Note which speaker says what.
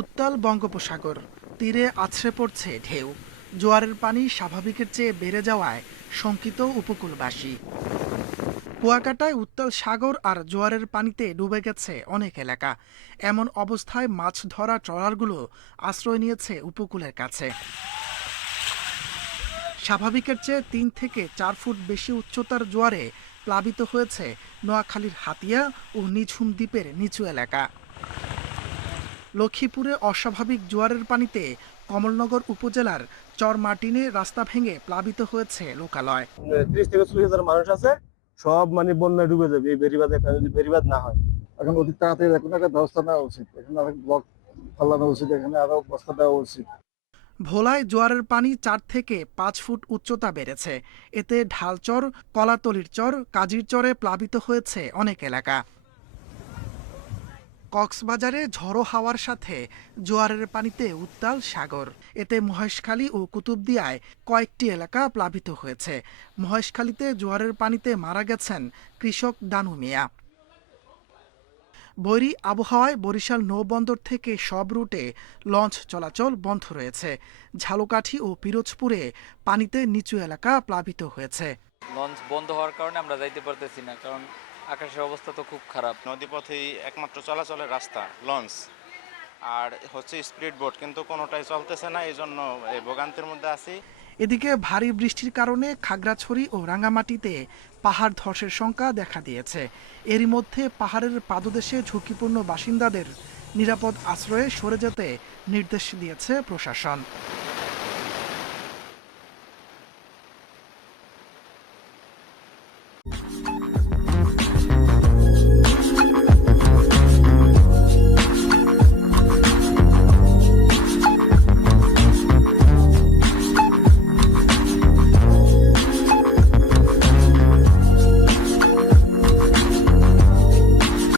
Speaker 1: উত্তাল বঙ্গোপসাগর। তীরে আছড়ে পড়ছে ঢেউ। জোয়ারের পানি স্বাভাবিকের চেয়ে বেড়ে যাওয়ায় শঙ্কিত উপকূলবাসী। কুয়াকাটায় উত্তাল সাগর আর জোয়ারের পানিতে ডুবে গেছে অনেক এলাকা। এমন অবস্থায় মাছ ধরা ট্রলারগুলো আশ্রয় নিয়েছে উপকূলের কাছে। স্বাভাবিকের চেয়ে তিন থেকে চার ফুট বেশি উচ্চতার জোয়ারে প্লাবিত হয়েছে নোয়াখালীর হাতিয়া ও নিঝুম দ্বীপের নিচু এলাকা। লক্ষ্মীপুরে অস্বাভাবিক জোয়ারের পানিতে কমলনগর উপজেলার চরমার্টিনে রাস্তা ভেঙে প্লাবিত হয়েছে লোকালয়।
Speaker 2: ত্রিশ থেকে চল্লিশ হাজার মানুষ আছে সব মানে বন্যায় ডুবে যাবে এই বেরিবাদ যদি বেরিবাদ না হয়।
Speaker 3: এখন অতি তাড়াতাড়ি একটা ব্যবস্থা নেওয়া উচিত। এখানে ব্লক ফালানো উচিত এখানে আরও বস্তা দেওয়া উচিত।
Speaker 1: ভোলায় জোয়ারের পানি চার থেকে পাঁচ ফুট উচ্চতা বেড়েছে। এতে ঢালচর কলাতলির চর কাজির চরে প্লাবিত হয়েছে অনেক এলাকা। কক্সবাজারে ঝড়ো হাওয়ার সাথে জোয়ারের পানিতে উত্তাল সাগর। এতে মহেশখালী ও কুতুবদিয়ায় কয়েকটি এলাকা প্লাবিত হয়েছে। মহেশখালীতে জোয়ারের পানিতে মারা গেছেন কৃষক দানু মিয়া। বৈরী আবহাওয়ায় বরিশাল নৌবন্দর থেকে সব রুটে লঞ্চ চলাচল বন্ধ রয়েছে। ঝালকাঠি ও পিরোজপুরে পানিতে নিচু এলাকা প্লাবিত হয়েছে।
Speaker 4: লঞ্চ বন্ধ হওয়ার কারণে আমরা যাইতে পারতেছি না, কারণ আকাশের অবস্থা তো খুব খারাপ।
Speaker 5: নদীপথেই একমাত্র চলাচলের রাস্তা লঞ্চ। আর হচ্ছে স্পিড বোট কিন্তু কোনোটাই চলতেছে না এই জন্য এই ভোগান্তির মধ্যে আছি।
Speaker 1: এদিকে ভারী বৃষ্টির কারণে খাগড়াছড়ি ও রাঙ্গামাটিতে পাহাড় ধসের শঙ্কা দেখা দিয়েছে। এরই মধ্যে পাহাড়ের পাদদেশে ঝুঁকিপূর্ণ বাসিন্দাদের নিরাপদ আশ্রয়ে সরে যেতে নির্দেশ দিয়েছে প্রশাসন।